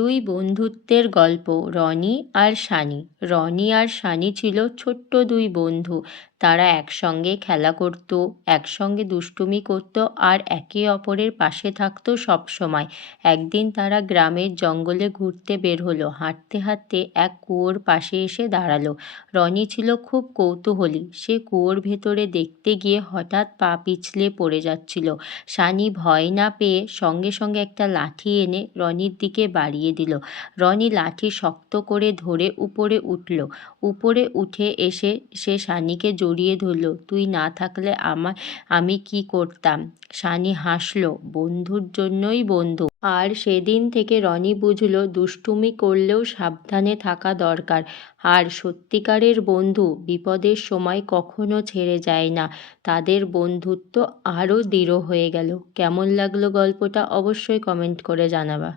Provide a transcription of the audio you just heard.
দুই বন্ধুত্বের গল্প রনি আর সানি রনি আর সানি ছিল ছোট্ট দুই বন্ধু। তারা একসঙ্গে খেলা করত, একসঙ্গে দুষ্টুমি করত আর একে অপরের পাশে থাকতো সব সময় একদিন তারা গ্রামের জঙ্গলে ঘুরতে বের হলো। হাঁটতে হাঁটতে এক কুয়োর পাশে এসে দাঁড়াল। রনি ছিল খুব কৌতূহলী। সে কুয়োর ভেতরে দেখতে গিয়ে হঠাৎ পা পিছলে পড়ে যাচ্ছিল। সানি ভয় না পেয়ে সঙ্গে সঙ্গে একটা লাঠি এনে রনির দিকে বাড়িয়ে দিল। রনি লাঠি শক্ত করে ধরে উপরে উঠল। উপরে উঠে এসে সে সানিকে জড়িয়ে ধরল, তুই না থাকলে আমার আমি কি করতাম? সানি হাসল, বন্ধুর জন্যই বন্ধু। আর সেদিন থেকে রনি বুঝল, দুষ্টুমি করলেও সাবধানে থাকা দরকার। আর সত্যিকারের বন্ধু বিপদের সময় কখনো ছেড়ে যায় না। তাদের বন্ধুত্ব আরও দৃঢ় হয়ে গেল। কেমন লাগল গল্পটা অবশ্যই কমেন্ট করে জানাবা।